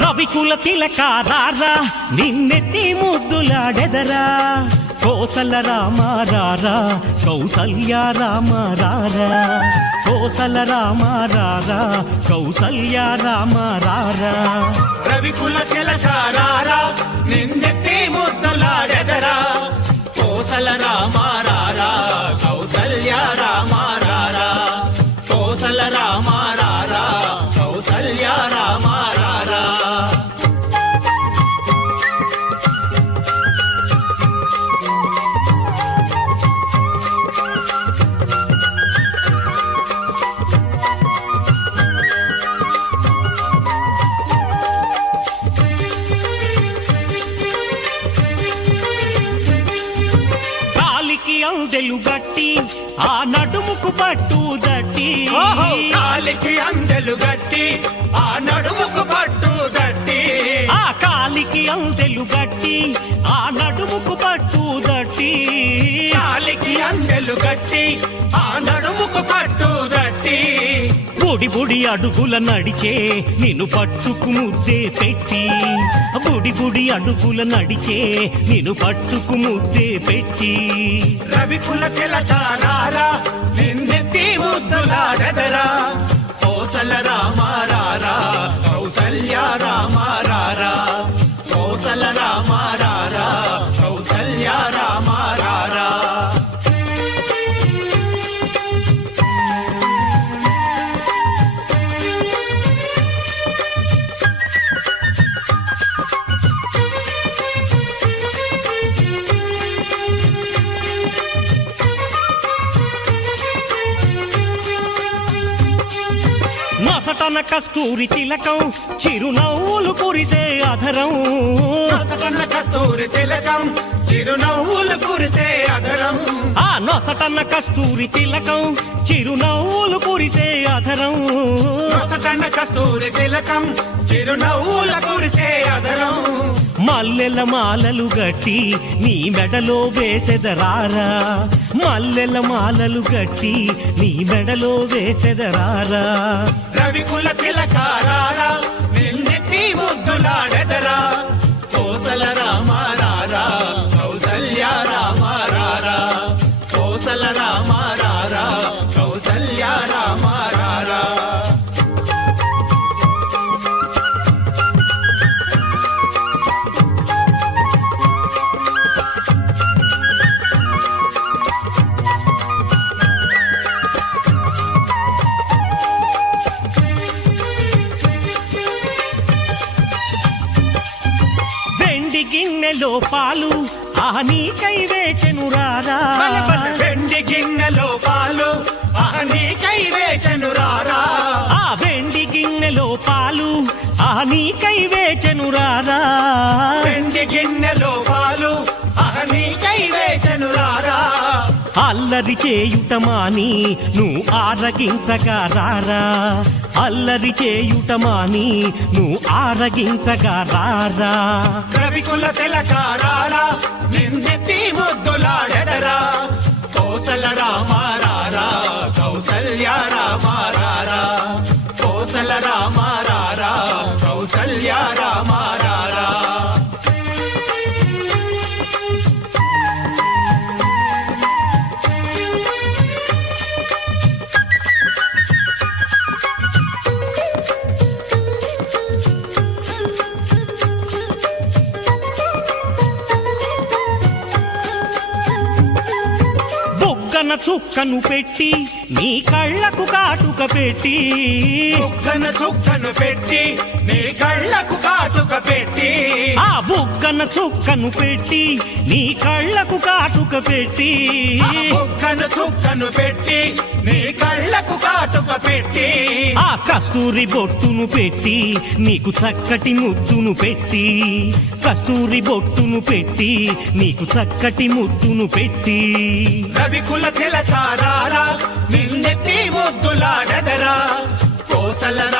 రవికుల తిలకారారా నిన్నెత్తి ముద్దులాడెదరా కోసల రామారారా కౌసల్య రామారారా కోసల రామారారా కౌసల్య రామారారా రవికుల తిలకారారా నిన్నెత్తి ముద్దులాడెదరా కోసల రామారారా కౌసల్య రామారారా కోసల రామారారా కౌసల్య రామారారా అందెలు గట్టి ఆ నడుముకు పట్టు దట్టి కాలికి అందెలు గట్టి ఆ నడుముకు పట్టు దట్టి ఆ కాలికి అందెలు గట్టి ఆ నడుముకు పట్టు దట్టి కాలికి అందెలు గట్టి ఆ నడుముకు పట్టు దట్టి బుడి బుడి అడుగుల నడిచే నిన్ను పట్టుకు ముద్దే పెట్టి బుడి బుడి అడుగుల నడిచే నిన్ను పట్టుకు ముద్దే పెట్టి రవికుల తిలకారారా నిన్నెత్తి ముద్దులాడెదరా కోసల రామారారా కౌసల్య రామారారా కోసల రామారారా కౌసల్య రామారారా నొసటన కస్తూరి తిలకం చిరునవ్వులు కురిసే అధరం నొసటన కస్తూరి తిలకం చిరునవ్వులు కురిసే అధరం ఆ నొసటన కస్తూరి తిలకం చిరునవ్వులు కురిసే అధరం నొసటన కస్తూరి తిలకం చిరునవ్వుల కురిసే అధరం మల్లెల మాలలు గట్టి నీ మెడలో వేసెదరారా మల్లెల మాలలు గట్టి నీ మెడలో వేసెదరారా రవికుల తిలకారారా నిన్నెత్తి ముద్దులాడెదరా కోసల రామారారా కౌసల్య రామారారా కోసల రామారారా కౌసల్య రామారారా గిన్నెలో పాలు ఆ నీకై వేచెను రారా వెండి గిన్నెలో పాలు ఆ నీకై వేచెను రారా ఆ వెండి గిన్నెలో పాలు ఆ నీకై వేచెను రారా వెండి గిన్నెలో పాలు ఆ నీకై వేచెను రారా అల్లరి చేయుట మాని నువ్వు ఆరగించగా రారా అల్లరి చేయుట మాని నువ్వు ఆరగించగా రారా రవికుల తిలకారారా నిన్నెత్తి ముద్దులాడెదరా కోసల రామారారా కౌసల్య రామారారా కోసల రామారారా కౌసల్య రామారారా బుగ్గన చుక్కను పెట్టి నీ కళ్ళకు కాటుక పెట్టి బుగ్గన చుక్కను పెట్టి నీ కళ్ళకు కాటుక పెట్టి ఆ బుగ్గన చుక్కను పెట్టి నీ కళ్ళకు కాటుక పెట్టి బుగ్గన చుక్కను పెట్టి నీ కళ్ళకు కాటుక పెట్టి ఆ కస్తూరి బొట్టును పెట్టి నీకు చక్కటి ముద్దును పెట్టి కస్తూరి బొట్టును పెట్టి నీకు చక్కటి ముద్దును పెట్టి రవికుల తిలకారారా నిన్నెత్తి నల్ల